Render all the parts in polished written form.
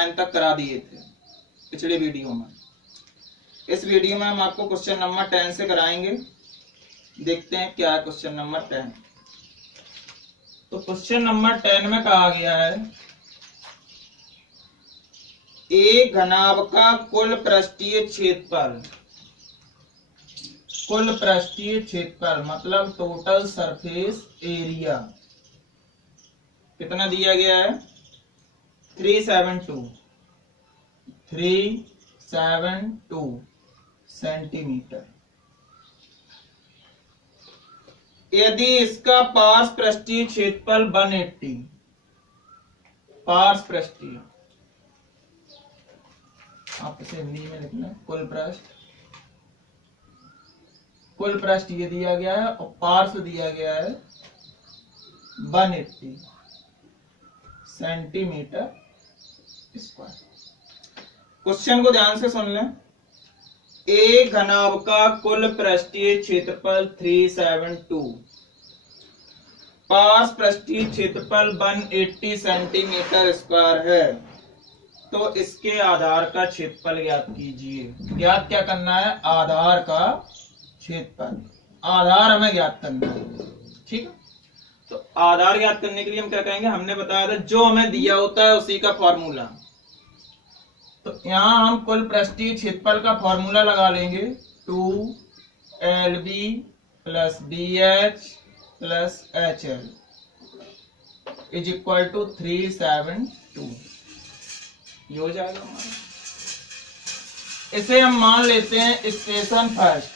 9 तक करा दिए थे पिछले वीडियो में। इस वीडियो में हम आपको क्वेश्चन नंबर 10 से कराएंगे। देखते हैं क्या है क्वेश्चन नंबर 10। तो क्वेश्चन नंबर 10 में कहा गया है एक घनाभ का कुल पृष्ठीय क्षेत्रफल मतलब टोटल सरफेस एरिया कितना दिया गया है 372 सेंटीमीटर। यदि इसका पार्श्व पृष्ठीय क्षेत्रफल 180 पार्श्व पृष्ठीय, आप इसे हिंदी में लिखना कुल पृष्ठ ये दिया गया है और पार्श्व दिया गया है 180 सेंटीमीटर स्क्वायर। क्वेश्चन को ध्यान से सुन लें। एक घनाभ का कुल पृष्ठीय क्षेत्रफल 372, पार्श्व पृष्ठीय क्षेत्रफल 180 सेंटीमीटर स्क्वायर है। तो इसके आधार का क्षेत्रफल ज्ञात कीजिए। ज्ञात क्या करना है? आधार का क्षेत्रफल। आधार हमें ज्ञात करना है, ठीक है। तो आधार ज्ञात करने के लिए हम क्या कहेंगे? हमने बताया था जो हमें दिया होता है उसी का फॉर्मूला। तो यहां हम कुल पृष्ठीय क्षेत्रफल का फॉर्मूला लगा लेंगे 2LB plus BH plus HL is equal to 372। ये हो जाएगा हमारा। इसे हम मान लेते हैं इक्वेशन फर्स्ट।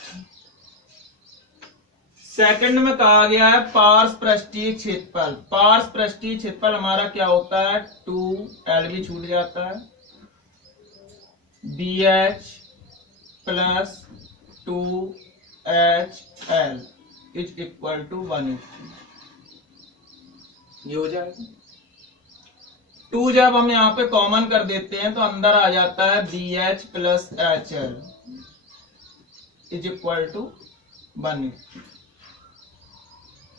सेकंड में कहा गया है पार्श्व पृष्ठीय क्षेत्रफल। पार्श्व पृष्ठीय क्षेत्रफल हमारा क्या होता है? 2LB छूट जाता है, BH plus 2HL is equal to 180। ये हो जाएगा। 2 जब हम यहाँ पे कॉमन कर देते हैं तो अंदर आ जाता है BH plus HL is equal to 180।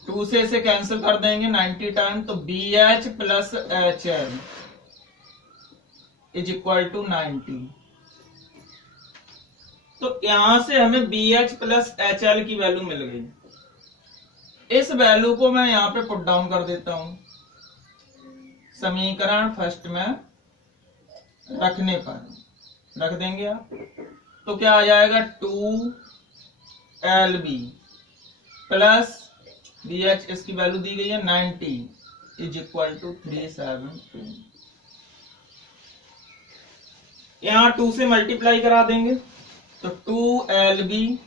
2 से इसे कैंसिल कर देंगे 90 टाइम, तो BH plus HL is equal to 90। तो यहां से हमें BH प्लस HL की वैल्यू मिल गई। इस वैल्यू को मैं यहां पे पुट डाउन कर देता हूं समीकरण फर्स्ट में रखने पर। रख देंगे आप, तो क्या आ जाएगा 2LB प्लस BH, इसकी वैल्यू दी गई है 90 इज इक्वल टू 372। यहां 2 से मल्टीप्लाई करा देंगे तो 2LB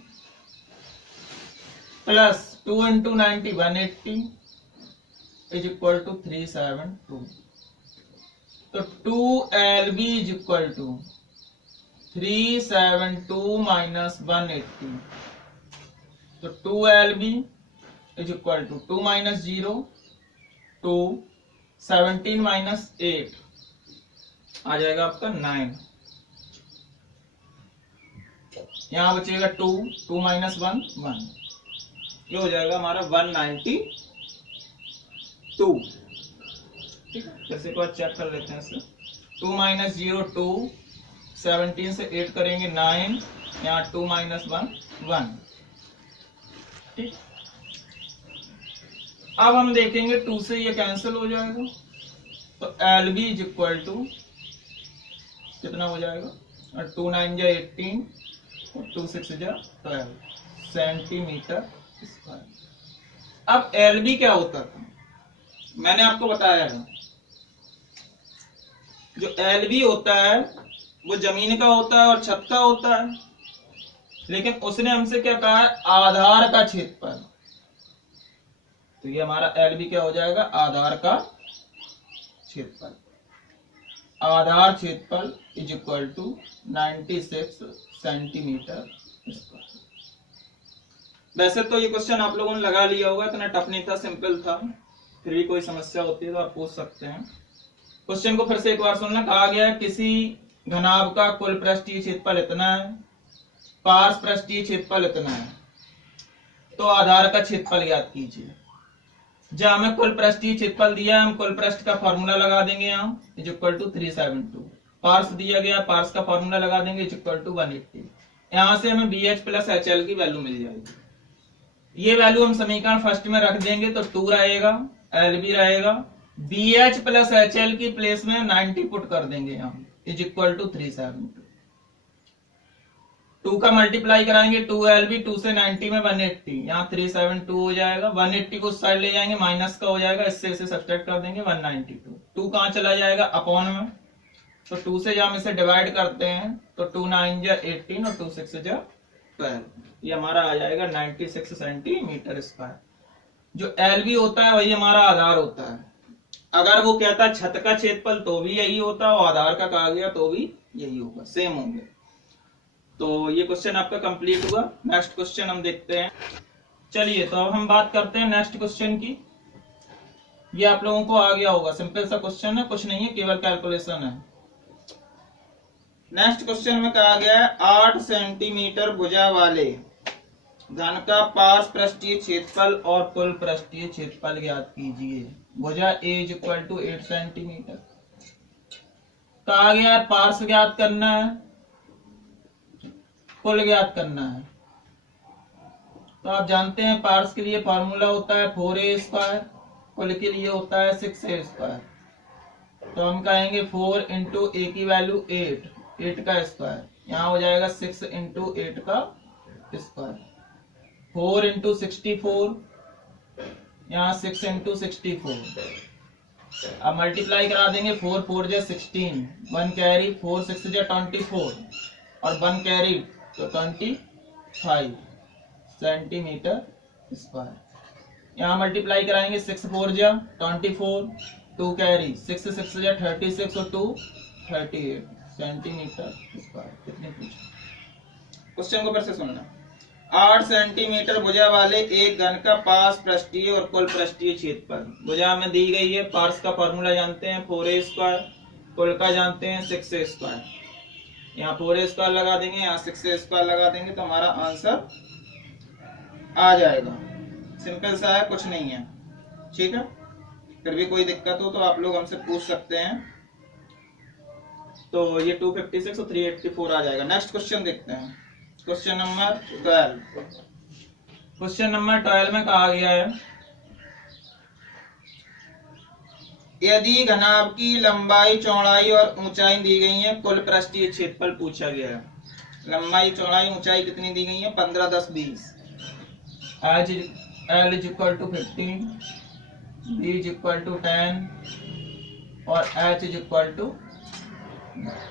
plus 2 into 90 180 is equal to 372। तो 2LB is equal to 372 minus 180। तो 2LB is equal to 2 minus 0 2, 17 minus 8 आ जाएगा आपका 9। यहां बचेगा 2 माइनस 1 1। ये हो जाएगा हमारा 192। ठीक है, जैसे को चेक कर लेते हैं इसे। 2 माइनस 0 2, 17 से 8 करेंगे 9, यहाँ 2 माइनस 1 1। ठीक, अब हम देखेंगे 2 से ये कैंसिल हो जाएगा, तो LB इज इक्वल टू कितना हो जाएगा? 2 9 जा 18 और 2 6 जा 12 सेंटीमीटर स्क्वायर। अब LB क्या होता था? मैंने आपको बताया है जो LB होता है वो जमीन का होता है और छत का होता है, लेकिन उसने हमसे क्या कहा है? आधार का क्षेत्रफल। तो ये हमारा LB क्या हो जाएगा? आधार का क्षेत्रफल। आधार क्षेत्रफल is equal to 96 centimetre square. वैसे तो ये क्वेश्चन आप लोगों ने लगा लिया होगा, इतना टफ नहीं था, सिंपल था। फिर भी कोई समस्या होती है तो आप पूछ सकते हैं। क्वेश्चन को फिर से एक बार सुनना। कहा गया है किसी घनाभ का कुल पृष्ठीय क्षेत्रफल इतना है, पार्श्व पृष्ठीय क्षेत्रफल इतना है, तो आधार का क्षेत्रफल ज्ञात कीजिए। जब हमें कुल पृष्ठीय क्षेत्रफल दिया है, हम कुल पृष्ठ का फॉर्मूला लगा देंगे यहाँ इज इक्वल टू 372। पार्स दिया गया, पार्स का फॉर्मूला लगा देंगे इक्वल टू 180। यहां से हमें BH प्लस HL की वैल्यू मिल जाएगी। ये वैल्यू हम समीकरण फर्स्ट में रख देंगे तो 2 रहेगा, LB रहेगा, BH प्लस HL की प्लेस में 90 पुट कर देंगे यहाँ इज इक्वल टू 372। 2 का मल्टीप्लाई कराएंगे 2LB, 2 से 90 में 180, यहाँ 372 हो जाएगा। 180 को उस साइड ले जाएंगे, माइनस का हो जाएगा, इससे इसे सब्सट्रैक्ट कर देंगे 192। 2 कहाँ चला जाएगा अपॉन में, तो 2 से जब हम इसे डिवाइड करते हैं तो 2 9 जा 18 और 2 6 जा 12, ये हमारा आ जाएगा 96 सेंटीमीटर स्क्वायर। जो LB होता है वही हमारा आधार होता है। अगर वो कहता है छत का क्षेत्रफल तो भी यही होता है, और आधार का कहा गया तो भी यही होगा, सेम होंगे। तो ये क्वेश्चन आपका कंप्लीट हुआ। नेक्स्ट क्वेश्चन हम देखते हैं। चलिए तो अब हम बात करते हैं नेक्स्ट क्वेश्चन की। ये आप लोगों को आ गया होगा, सिंपल सा क्वेश्चन है, कुछ नहीं है, केवल कैलकुलेशन है। नेक्स्ट क्वेश्चन में कहा गया है 8 सेंटीमीटर भुजा वाले घन का पार्श पृष्ठीय क्षेत्रफल और कुल पृष्ठीय क्षेत्रफल ज्ञात कीजिए। भुजा A is equal to 8 centimetre. कहा गया है पार्श ज्ञात करना है, कुल ज्ञात करना है। तो आप जानते हैं पार्श के लिए फॉर्मूला होता है 4A स्क्वायर, कुल के लिए होता है 6A स्क्वायर। तो हम कहेंगे 4 इंटू A की वैल्यू 8 का स्क्वायर, यहाँ हो जाएगा 6 इंटू 8 का स्क्वायर। 4 इंटू 64, यहाँ 6 इंटू 64। अब मल्टीप्लाई करा देंगे, 4 4 जा 16, 1 कैरी, 4 6 जा 24 और 1 कैरी तो 25 सेंटीमीटर स्क्वायर। यहाँ मल्टीप्लाई कराएंगे, 6 4 जा 24, 2 कैरी, 6 6 जा 36 और 2 38 सेंटीमीटर स्क्वायर। कितने पूछे क्वेश्चन को फिर से सुनना। 8 सेंटीमीटर भुजा वाले एक घन का पार्श पृष्ठीय और कुल पृष्ठीय क्षेत्रफल। भुजा में दी गई है, पार्श का फॉर्मूला जानते हैं 4A स्क्वायर, कुल का जानते हैं 6A स्क्वायर। यहाँ 4A स्क्वायर लगा देंगे, यहाँ 6A स्क्वायर लगा देंगे तो हमारा आंसर आ जाएगा। सिंपल सा है, कुछ नहीं है, ठीक है। फिर भी कोई दिक्कत हो तो आप लोग हमसे पूछ सकते हैं। तो ये 256 और 384 आ जाएगा। नेक्स्ट क्वेश्चन देखते हैं, क्वेश्चन नंबर 12। क्वेश्चन नंबर 12 में कहा गया है यदि घनाभ की लंबाई, चौड़ाई और ऊंचाई दी गई है, कुल पृष्ठीय क्षेत्रफल पूछा गया है। लंबाई, चौड़ाई, ऊंचाई कितनी दी गई है? 15 10 20। L is equal to 15, B is equal to 10 और H इज इक्वल टू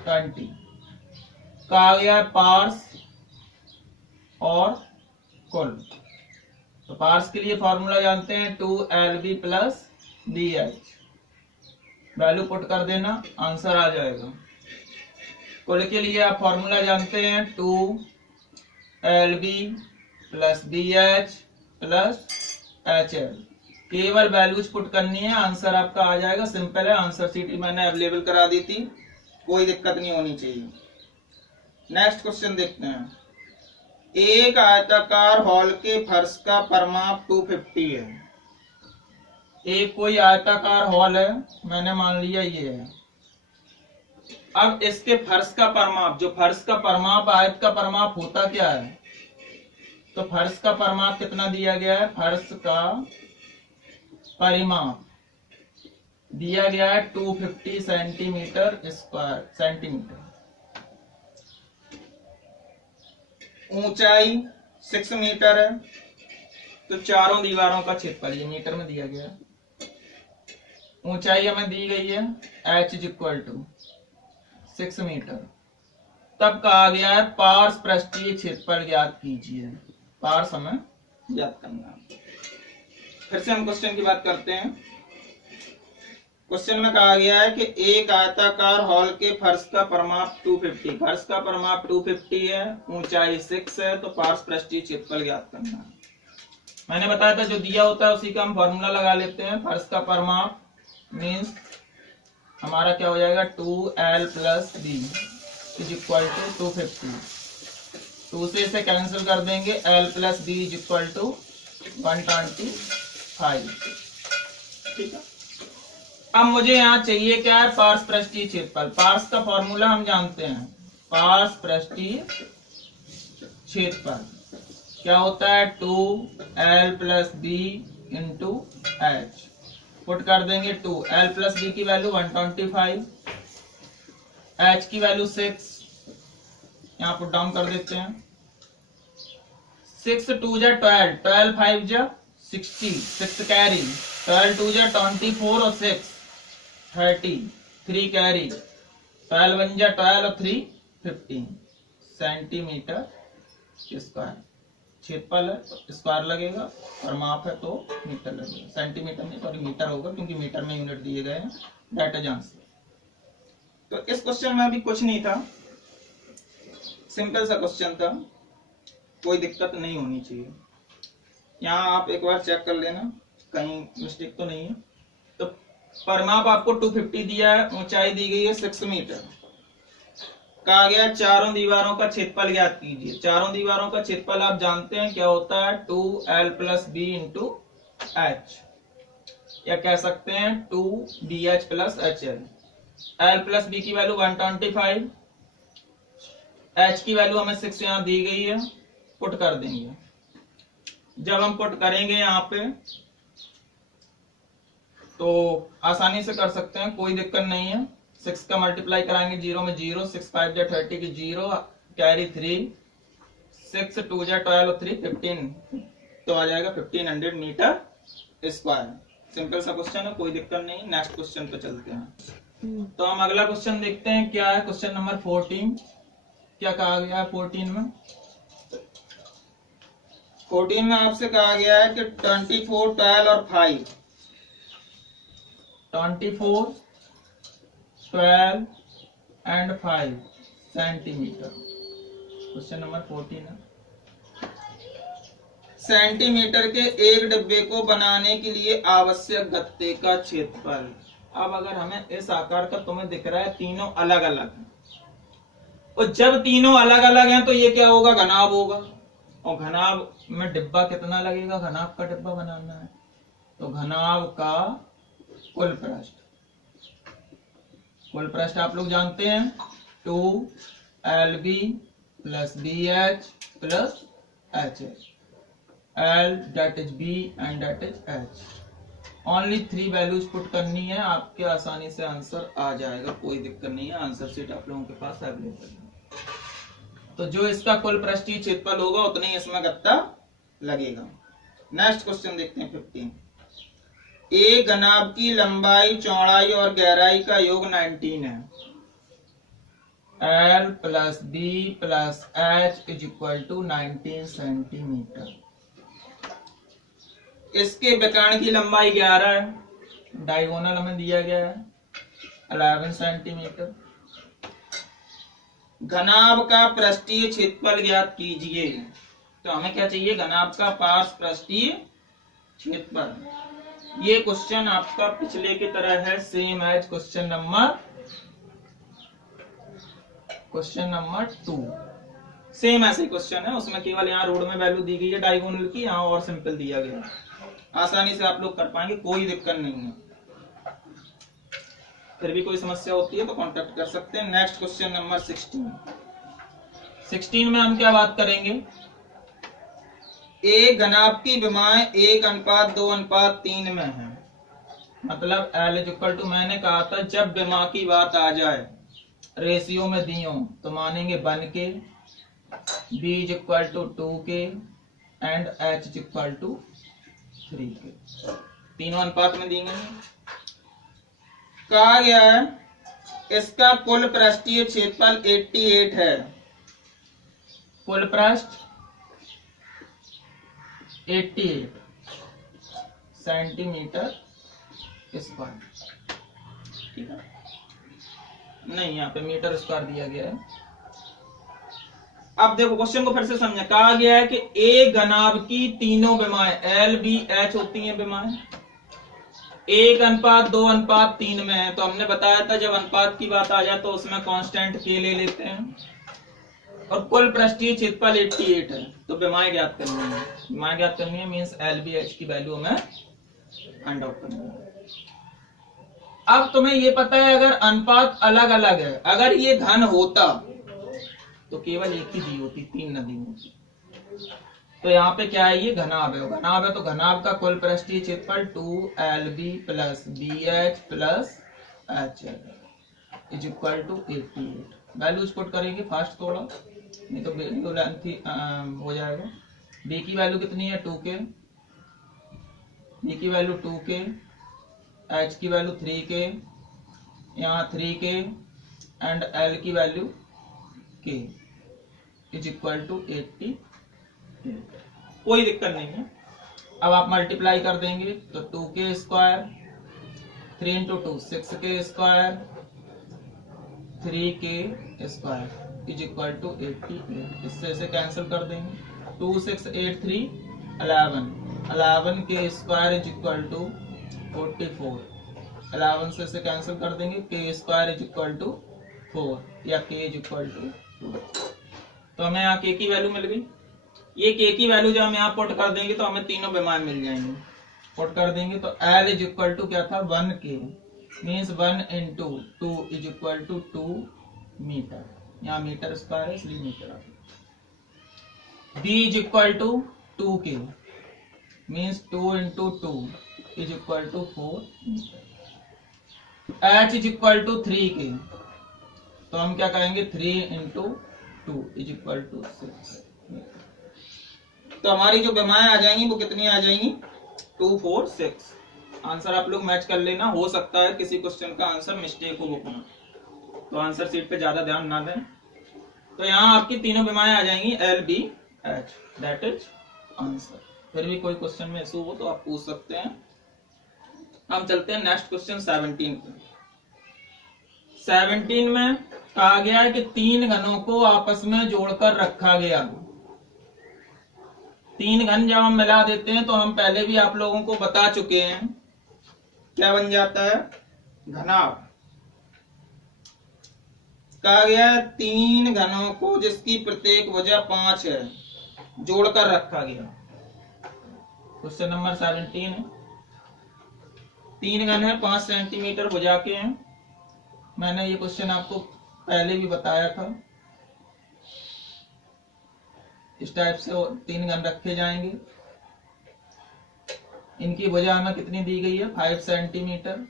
20। कहा गया है पार्श और कुल। तो पार्श के लिए फॉर्मूला जानते हैं 2LB plus BH, value put कर देना, आंसर आ जाएगा। कुल के लिए आप फॉर्मूला जानते हैं 2LB plus BH plus HL। केवल वैल्यूज पुट करनी है, आंसर आपका आ जाएगा। सिंपल है, आंसर शीट मैंने अवेलेबल करा दी थी, कोई दिक्कत नहीं होनी चाहिए। नेक्स्ट क्वेश्चन देखते हैं। एक आयताकार हॉल के फर्श का परिमाप 250 है। एक कोई आयताकार हॉल है, मैंने मान लिया ये है। अब इसके फर्श का परिमाप, जो फर्श का परिमाप, आयत का परिमाप होता क्या है? तो फर्श का परिमाप कितना दिया गया है? फर्श का परिमाप दिया गया है 250 सेंटीमीटर स्क्वायर सेंटीमीटर। ऊंचाई 6 मीटर है, तो चारों दीवारों का क्षेत्रफल ये मीटर में दिया गया है। ऊंचाई हमें दी गई है H is equal to 6 metre. तब कहा गया है पार्श पृष्ठीय क्षेत्रफल ज्ञात कीजिए। पार्श हमें ज्ञात करना है। फिर से हम क्वेश्चन की बात करते हैं। क्वेश्चन में कहा गया है कि एक आयताकार हॉल के फर्श का परिमाप 250, फर्श का परिमाप 250 है, ऊंचाई 6 है, तो पार्श पृष्ठीय क्षेत्रफल ज्ञात करना है। मैंने बताया था जो दिया होता है उसी का हम फॉर्मूला लगा लेते हैं। फर्श का परिमाप मीन्स हमारा क्या हो जाएगा 2L plus B is equal to 250। 2 से इसे कैंसिल कर देंगे, L plus B is equal to 125। ठीक है। अब मुझे यहाँ चाहिए क्या है, पार्श्व पृष्ठीय क्षेत्रफल। पार्श्व का फॉर्मूला हम जानते हैं, पार्श्व पृष्ठीय क्षेत्रफल क्या होता है, 2l + b × h। पुट कर देंगे 2l + b की वैल्यू 125, h की वैल्यू 6, यहाँ पुट डाउन कर देते हैं। 6 × 2 = 12, 12 × 5 = 60, 6 कैरी, 12 × 2 = 24 और 6 30, 3 कैरी, 12 × 1 = 12 और 3 15 सेंटीमीटर स्क्वायर। क्षेत्रफल है तो स्क्वायर लगेगा और माप है तो मीटर लगेगा, सेंटीमीटर नहीं सॉरी मीटर होगा क्योंकि मीटर में यूनिट दिए गए हैं। That is answer. तो इस क्वेश्चन में अभी कुछ नहीं था, सिंपल सा क्वेश्चन था, कोई दिक्कत नहीं होनी चाहिए। यहाँ आप एक बार चेक कर लेना कहीं मिस्टेक तो नहीं है। तो परिमाप आपको 250 दिया है, ऊंचाई दी गई है 6 मीटर, कहा गया चारों दीवारों का क्षेत्रफल ज्ञात कीजिए। चारों दीवारों का क्षेत्रफल आप जानते हैं क्या होता है, 2l + b × h, या कह सकते हैं 2bh + hl। l + b की वैल्यू 125, h की वैल्यू हमें 6 यहाँ दी गई है, पुट कर देंगे। जब हम पुट करेंगे यहाँ पे तो आसानी से कर सकते हैं, कोई दिक्कत नहीं है। 6 का मल्टीप्लाई कराएंगे 0 में 0, 6 × 5 = 30 की 0 कैरी 3, 6 × 2 = 12 और 3 15, तो आ जाएगा 1500 मीटर स्क्वायर। सिंपल सा क्वेश्चन है, कोई दिक्कत नहीं। नेक्स्ट क्वेश्चन पे चलते हैं। तो हम अगला क्वेश्चन देखते हैं क्या है, क्वेश्चन नंबर 14। क्या कहा गया है 14 में? 14 में आपसे कहा गया है कि 24, 12 और 5, 24, 12 and 5 सेंटीमीटर। क्वेश्चन नंबर 14 है। सेंटीमीटर के एक डिब्बे को बनाने के लिए आवश्यक गत्ते का क्षेत्रफल। अब अगर हमें इस आकार का तुम्हें दिख रहा है तीनों अलग अलग है, और जब तीनों अलग अलग हैं तो ये क्या होगा, घनाभ होगा। और घनाभ में डिब्बा कितना लगेगा, घनाभ का डिब्बा बनाना है तो घनाभ का कुल पृष्ठ, कुल पृष्ठ आप लोग जानते हैं 2lb + bh + hh, l that is b and that is h। Only 3 values put करनी है, आपके आसानी से आंसर आ जाएगा, कोई दिक्कत नहीं है। आंसर शीट आप लोगों के पास अवेलेबल है। तो जो इसका कुल पृष्ठीय क्षेत्रफल होगा उतने ही इसमें गत्ता लगेगा। नेक्स्ट क्वेश्चन देखते हैं 15। एक घनाभ की लंबाई, चौड़ाई और गहराई का योग 19 है। l + b + h = 19 centimetre. इसके विकर्ण की लंबाई 11 है, डायगोनल हमें दिया गया है 11 सेंटीमीटर। घनाभ का पृष्ठीय क्षेत्रफल ज्ञात कीजिए। तो हमें क्या चाहिए, घनाभ का पार्श्व पृष्ठीय क्षेत्रफल। ये क्वेश्चन आपका पिछले की तरह है, same as question number 2। Same ऐसे क्वेश्चन है, उसमें केवल यहाँ रोड में वैल्यू दी गई है डायगोनल की, यहाँ और सिंपल दिया गया है। आसानी से आप लोग कर पाएंगे, कोई दिक्कत नहीं है। फिर भी कोई समस्या होती है तो कांटेक्ट कर सकते हैं। नेक्स्ट क्वेश्चन नंबर 16 में हम क्या बात करेंगे, एक घनाभ की विमाएं 1:2:3 में है। मतलब L = मैंने कहा था जब विमा की बात आ जाए रेशियो में दी हो तो मानेंगे 1 के, B = 2 के एंड H = 3 के, तीनों अनुपात में दी गई। कहा गया है इसका कुल पृष्ठीय क्षेत्रफल 88 है। कुल पृष्ठ 88 सेंटीमीटर स्क्वायर, ठीक है। नहीं, यहाँ पे मीटर स्क्वायर दिया गया है। अब देखो क्वेश्चन को फिर से समझा। कहा गया है कि एक घनाभ की तीनों विमाएं L, B, H होती हैं विमाएं 1:2:3 में है। तो हमने बताया था जब अनुपात की बात आ जाए तो उसमें कांस्टेंट K ले लेते हैं। और कुल पृष्ठीय क्षेत्रफल 88 है, तो विमाएं ज्ञात करनी है। विमाएं ज्ञात करनी है मीन्स L, B, H की वैल्यू हमें फाइंड आउट करनी है। अब तुम्हें ये पता है अगर अनुपात अलग अलग है, अगर ये घन होता तो केवल एक ही दी होती, 3 न दी होती। तो यहाँ पे क्या है, ये घनाभ है, घनाभ है तो घनाभ का कुल पृष्ठीय क्षेत्रफल 2LB plus BH plus HL is equal to 88। Values put करेंगे फास्ट थोड़ा, नहीं तो वीडियो लेंथी हो जाएगा। B की वैल्यू कितनी है 2K, B की वैल्यू 2K, H की वैल्यू 3K, यहाँ 3K एंड L की value K is equal to 80। कोई दिक्कत नहीं है। अब आप मल्टीप्लाई कर देंगे तो 2K square 3 into 2 6K square 3K square is equal to 88। इससे इसे कैंसिल कर देंगे, 2 6 8 3 11, 11K square is equal to 44, 11 से इसे कैंसिल कर देंगे, K square is equal to 4 या K इज इक्वल टू 2। तो हमें यहाँ K की वैल्यू मिल गई। ये K की वैल्यू जब हम यहाँ पुट कर देंगे तो हमें तीनों विमान मिल जाएंगे। पुट कर देंगे तो L इज इक्वल टू क्या था 1K, means 1 into 2 is equal to 2 metre, यहाँ मीटर स्क्वायर है इसलिए मीटर आ गया। B is equal to 2K, means 2 into 2 is equal to 4 metre. H is equal to 3K, तो हम क्या कहेंगे 3 इंटू 2 इज इक्वल टू 6। तो हमारी जो विमाएं आ जाएंगी वो कितनी आ जाएंगी 2 4 6। आंसर आप लोग मैच कर लेना, हो सकता है किसी क्वेश्चन का आंसर मिस्टेक हो बुक में, तो आंसर सीट पे ज्यादा ध्यान ना दें। तो यहाँ आपकी तीनों विमाएं आ जाएंगी LBH, दैट इज आंसर। फिर भी कोई क्वेश्चन में इशू हो तो आप पूछ सकते हैं। हम चलते हैं नेक्स्ट क्वेश्चन 17 पे। 17 में कहा गया है कि 3 घनों को आपस में जोड़कर रखा गया। 3 घन जब हम मिला देते हैं तो हम पहले भी आप लोगों को बता चुके हैं क्या बन जाता है, घनाभ। कहा गया है 3 घनों को जिसकी प्रत्येक भुजा 5 है जोड़कर रखा गया। क्वेश्चन नंबर 17 है। 3 घन है, 5 सेंटीमीटर भुजा के हैं। मैंने ये क्वेश्चन आपको पहले भी बताया था। इस टाइप से 3 घन रखे जाएंगे। इनकी भुजा हमें कितनी दी गई है 5 सेंटीमीटर,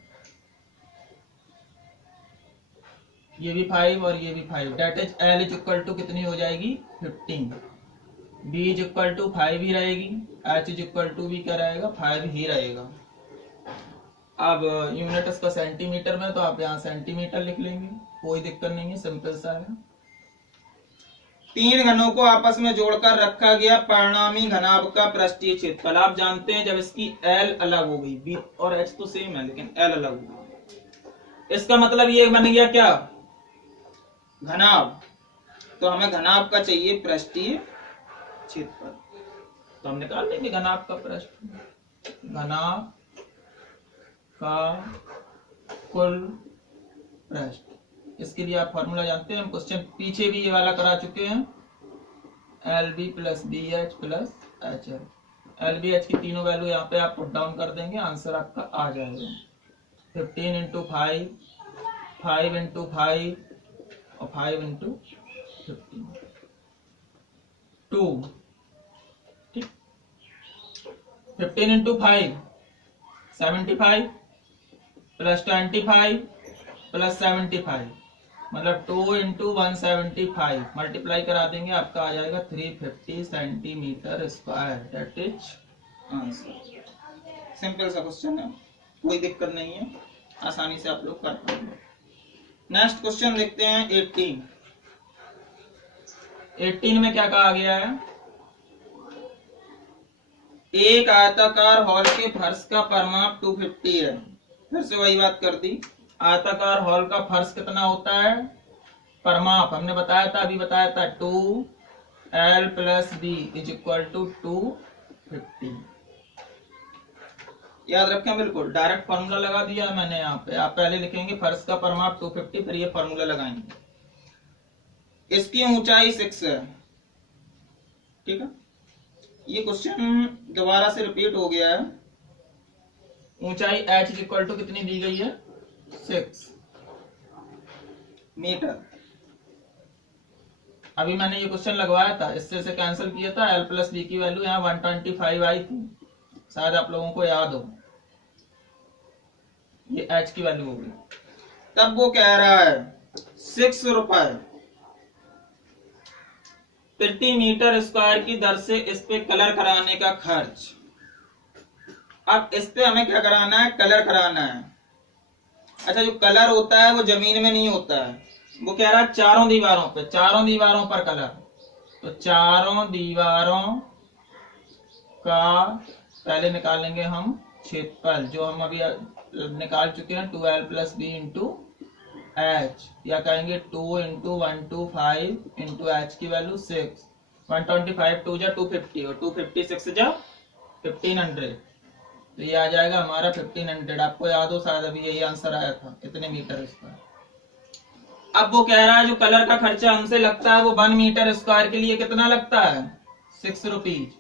ये भी 5 और ये भी 5, that is L is equal to कितनी हो जाएगी 15, B इज इक्वल टू 5 ही रहेगी, H इज इक्वल टू भी क्या रहेगा 5 ही रहेगा। अब यूनिट इसका सेंटीमीटर में, तो आप यहाँ सेंटीमीटर लिख लेंगे, कोई दिक्कत नहीं है, सिंपल सा है। 3 घनों को आपस में जोड़कर रखा गया परिणामी घनाभ का पृष्ठीय क्षेत्रफल। आप जानते हैं जब इसकी L अलग हो गई, B और H तो सेम है लेकिन L अलग हो गई, इसका मतलब ये बन गया क्या घनाभ। तो हमें घनाभ का चाहिए पृष्ठीय क्षेत्रफल, तो हम निकाल लेंगे घनाभ का पृष्ठ, घनाभ का कुल पृष्ठ। इसके लिए आप फॉर्मूला जानते हैं, हम क्वेश्चन पीछे भी ये वाला करा चुके हैं, LB plus BH plus HL। LBH की तीनों वैल्यू यहाँ पे आप पुट डाउन कर देंगे, आंसर आपका आ जाएगा 15 इंटू 5, 5 इंटू 5 और 5 इंटू 15, 2, ठीक। 15 इंटू 5 75 प्लस 25 प्लस 75, मतलब 2 इंटू 175 मल्टीप्लाई करा देंगे, आपका आ जाएगा 350 centimetre square, that is answer. Simple सा क्वेश्चन है, कोई दिक्कत नहीं है, आसानी से आप लोग कर पाएंगे। नेक्स्ट क्वेश्चन देखते हैं 18। 18 में क्या कहा गया है, एक आयताकार हॉल के फर्श का परिमाप 250 है। फिर से वही बात कर दी, आयताकार हॉल का फर्श कितना होता है, परिमाप हमने बताया था, अभी बताया था 2L plus B is equal to 250। याद रखें, बिल्कुल डायरेक्ट फॉर्मूला लगा दिया मैंने यहाँ पे। आप पहले लिखेंगे फर्श का परिमाप 250, फिर ये फॉर्मूला लगाएंगे। इसकी ऊंचाई 6 है, ठीक है। ये क्वेश्चन दोबारा से रिपीट हो गया है। ऊंचाई H इज इक्वल टू कितनी दी गई है 6 मीटर। अभी मैंने ये क्वेश्चन लगवाया था, इससे से कैंसिल किया था, L प्लस बी की वैल्यू यहाँ 125 आई थी, शायद आप लोगों को याद हो। ये H की वैल्यू होगी। तब वो कह रहा है 6 रुपए प्रति मीटर स्क्वायर की दर से इस पे कलर कराने का खर्च। अब इस पे हमें क्या कराना है, कलर कराना है। अच्छा, जो कलर होता है वो जमीन में नहीं होता है, वो कह रहा है चारों दीवारों पे, चारों दीवारों पर कलर। तो चारों दीवारों का पहले निकालेंगे हम क्षेत्रफल, जो हम अभी निकाल चुके हैं, 2L plus B into H, या कहेंगे 2 इंटू 125 इंटू एच की वैल्यू 6, 125 2 जा 250 और 256 जा 1500, तो ये आ जाएगा हमारा 1500। आपको याद हो, शायद अभी यही आंसर आया था, इतने मीटर स्क्वायर। अब वो कह रहा है जो कलर का खर्चा हमसे लगता है वो 1 मीटर स्क्वायर के लिए कितना लगता है, 6 रुपीज।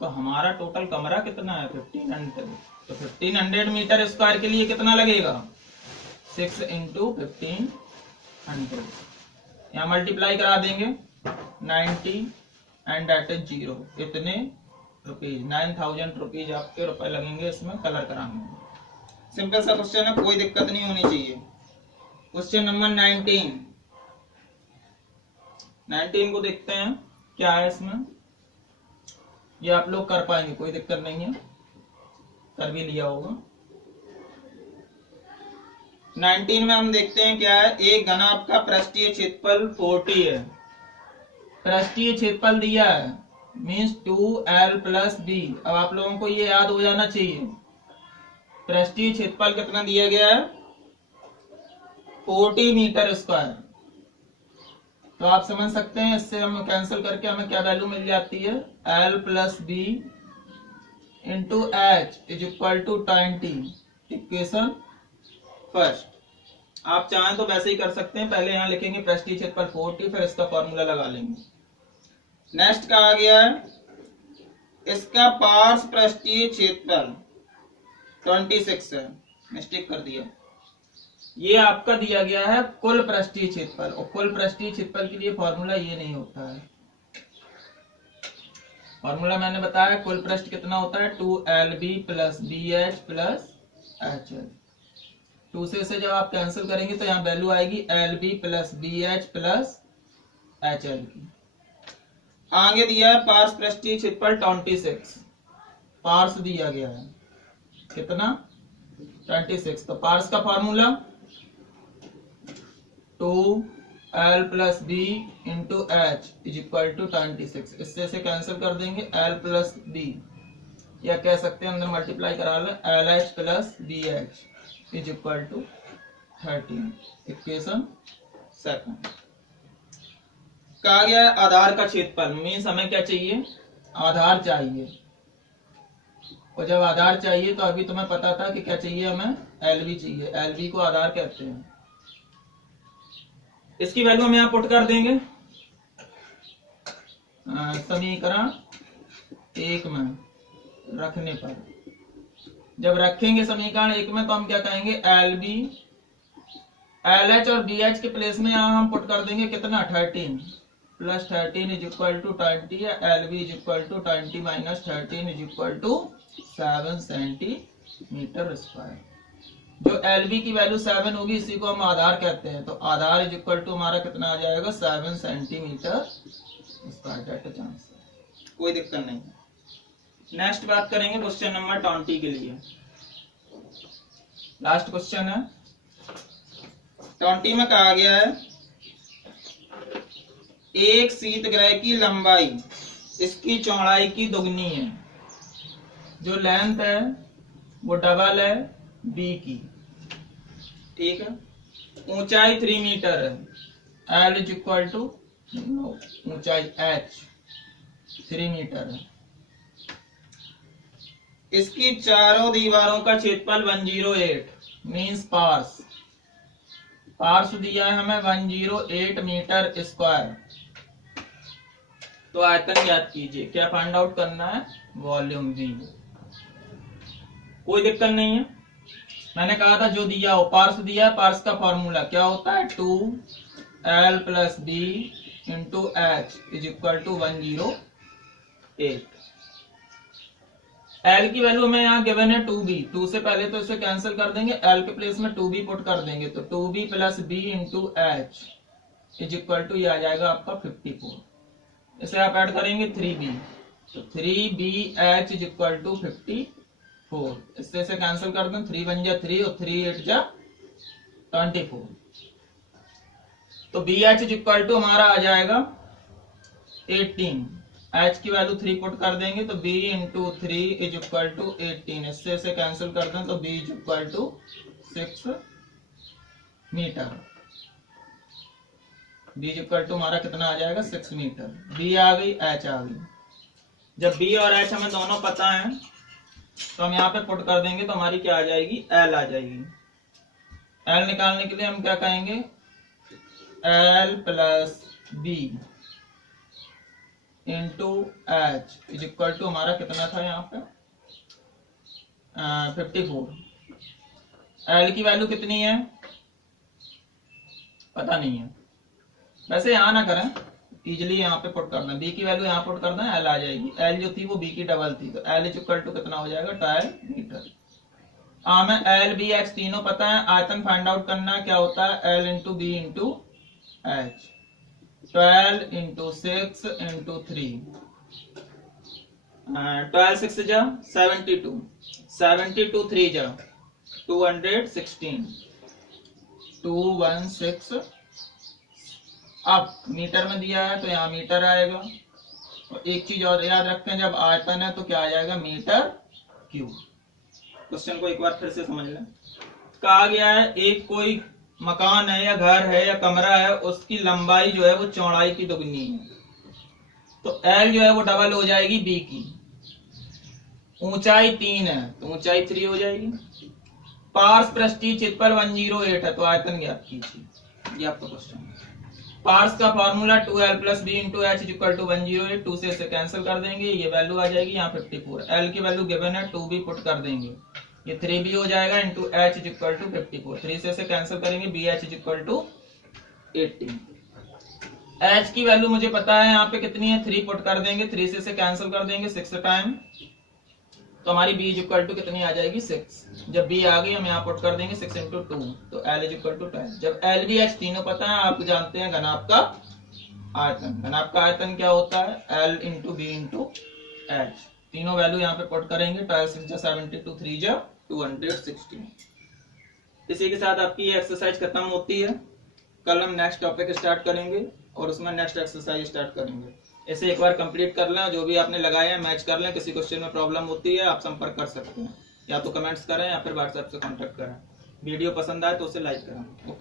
तो हमारा टोटल कमरा कितना है, 1500। तो 1500 मीटर स्क्वायर के लिए कितना लगेगा, 6 इंटू 1500। यहाँ मल्टीप्लाई करा देंगे, 90 एंड डेट इज 0, इतने रुपीज, 9000 रुपीज आपके रुपए लगेंगे इसमें कलर कराने में। सिंपल सा क्वेश्चन है, कोई दिक्कत नहीं होनी चाहिए। क्वेश्चन नंबर 19 को देखते हैं क्या है इसमें। ये आप लोग कर पाएंगे, कोई दिक्कत नहीं है, कर भी लिया होगा। 19 में हम देखते हैं क्या है, एक घनाभ का पृष्ठीय क्षेत्रफल 40 है। पृष्ठीय क्षेत्रफल दिया है, मीन्स 2L प्लस बी। अब आप लोगों को ये याद हो जाना चाहिए, पृष्ठीय क्षेत्रफल कितना दिया गया है, 40 मीटर स्क्वायर। तो आप समझ सकते हैं, इससे हम कैंसिल करके हमें क्या वैल्यू मिल जाती है, L plus B into H is equal to 20। Equation first. आप चाहें तो वैसे ही कर सकते हैं, पहले यहाँ लिखेंगे पृष्ठीय क्षेत्रफल 40, फिर इसका फॉर्मूला लगा लेंगे। नेक्स्ट का आ गया है, इसका पार्श्व पृष्ठीय क्षेत्रफल 26 है, मिस्टेक कर दिया। ये आपका दिया गया है कुल पृष्ठीय क्षेत्रफल, और कुल पृष्ठीय क्षेत्रफल के लिए फॉर्मूला ये नहीं होता है। फॉर्मूला मैंने बताया, कुल पृष्ठ कितना होता है, 2LB plus BH plus HL। 2 से जब आप कैंसिल करेंगे तो यहाँ वैल्यू आएगी LB plus BH plus HL की। आगे दिया है पार्श्व पृष्ठीय क्षेत्रफल 26, पार्श्व दिया गया है कितना, 26। तो पार्श्व का formula 2L plus B into H is equal to 26। इससे से कैंसिल कर देंगे, L प्लस बी, या कह सकते हैं अंदर मल्टीप्लाई करा लें, LH plus BH is equal to 13। Equation second. कहा गया है आधार का क्षेत्रफल, मीन्स हमें क्या चाहिए, आधार चाहिए। और जब आधार चाहिए तो अभी तुम्हें पता था कि क्या चाहिए, हमें LV चाहिए। LV को आधार कहते हैं। इसकी वैल्यू हम यहाँ पुट कर देंगे समीकरण 1 में रखने पर। जब रखेंगे समीकरण 1 में तो हम क्या कहेंगे, LB, LH और BH के प्लेस में यहाँ हम पुट कर देंगे कितना, 13 प्लस 13 इज इक्वल टू 20, या LB is equal to 20 minus 13 is equal to 7 centimetre square. जो LB की वैल्यू 7 होगी, इसी को हम आधार कहते हैं। तो आधार इज इक्वल टू हमारा कितना आ जाएगा, 7 सेंटीमीटर स्क्वायर। कोई दिक्कत नहीं। नेक्स्ट बात करेंगे क्वेश्चन नंबर 20 के लिए। लास्ट क्वेश्चन है 20 में कहा गया है, एक शीतगृह की लंबाई इसकी चौड़ाई की दुगनी है। जो लेंथ है वो डबल है बी की, ठीक है। ऊंचाई 3 मीटर है, L इज इक्वल टू ऊंचाई H 3 मीटर है। इसकी चारों दीवारों का क्षेत्रफल 108 मीन्स पार्श्व दिया है हमें 108 मीटर स्क्वायर। तो आयतन याद कीजिए, क्या फाइंड आउट करना है, वॉल्यूम V। कोई दिक्कत नहीं है। मैंने कहा था जो दिया हो, पार्स दिया है, पार्स का फॉर्मूला क्या होता है, 2l plus B into H is equal to 108। L की वैल्यू हमें यहाँ गिवन है 2b, 2 से पहले तो इसे कैंसिल कर देंगे, एल के प्लेस में 2b पुट कर देंगे, तो 2b plus B into H is equal to ये आ जाएगा आपका 54। इसे आप ऐड करेंगे 3b, तो 3bh इज इक्वल टू 54। इससे इसे कैंसिल कर दें, 3 बन जा 3 और 3 8 जा 24। तो bh इज इक्वल टू हमारा आ जाएगा 18। h की वैल्यू 3 पुट कर देंगे, तो b into 3 is equal to 18। इससे इसे कैंसिल कर दें, तो b is equal to 6 metre. b is equal to हमारा कितना आ जाएगा, 6 मीटर। b आ गई, h आ गई। जब b और h हमें दोनों पता है तो हम यहाँ पे पुट कर देंगे, तो हमारी क्या आ जाएगी, l आ जाएगी। l निकालने के लिए हम क्या कहेंगे, l plus B into H is equal to हमारा कितना था यहाँ पे 54। l की वैल्यू कितनी है पता नहीं है, वैसे यहाँ ना करें, इजिली यहाँ पे पुट करना, b की वैल्यू यहाँ पुट करना है, l आ जाएगी। l जो थी वो b की डबल थी, तो l इज इक्वल टू कितना हो जाएगा, 12 मीटर। हमें l b h तीनों पता है, आयतन फाइंड आउट करना है, क्या होता है l into B into H, 12 into 6 into 3, 12 6 जा 72, 72 3 जा 216, 216। अब मीटर में दिया है तो यहाँ मीटर आएगा, और एक चीज और याद रखते हैं, जब आयतन है तो क्या आ जाएगा, मीटर क्यूब। क्वेश्चन को एक बार फिर से समझ लें। कहा गया है एक कोई मकान है या घर है या कमरा है, उसकी लंबाई जो है वो चौड़ाई की दुगनी है, तो L जो है वो डबल हो जाएगी B की। ऊंचाई 3 है तो ऊंचाई 3 हो जाएगी। पार्स पृष्ठीय क्षेत्रफल 108 है, तो आयतन ज्ञात कीजिए। ये आपका क्वेश्चन है। पार्स का formula 2l plus B into H is equal to 108, 2 से इसे कैंसिल कर देंगे, ये वैल्यू आ जाएगी यहाँ 54। l की वैल्यू गिवन है 2b पुट कर देंगे, ये 3b हो जाएगा into H is equal to 54। 3 से इसे कैंसिल करेंगे, bh is equal to 18। h की वैल्यू मुझे पता है यहाँ पे कितनी है, 3 पुट कर देंगे, 3 से इसे कैंसिल कर देंगे 6 टाइम, तो हमारी b इज इक्वल टू कितनी आ जाएगी, 6। जब b आ गई हम यहाँ पुट कर देंगे 6 इंटू 2, तो l इज इक्वल टू 10। जब l b h तीनों पता है, आप जानते हैं घनाभ का आयतन। घनाभ का आयतन क्या होता है, l into B into H. तीनों वैल्यू यहाँ पे पुट करेंगे, 12 6 72, 3 जा 216। इसी के साथ आपकी ये एक्सरसाइज खत्म होती है। कल हम नेक्स्ट टॉपिक स्टार्ट करेंगे और उसमें नेक्स्ट एक्सरसाइज स्टार्ट करेंगे। इसे एक बार कंप्लीट कर लें, जो भी आपने लगाए हैं मैच कर लें। किसी क्वेश्चन में प्रॉब्लम होती है आप संपर्क कर सकते हैं, या तो कमेंट्स करें या फिर व्हाट्सएप से कांटेक्ट करें। वीडियो पसंद आए तो उसे लाइक करें। ओके।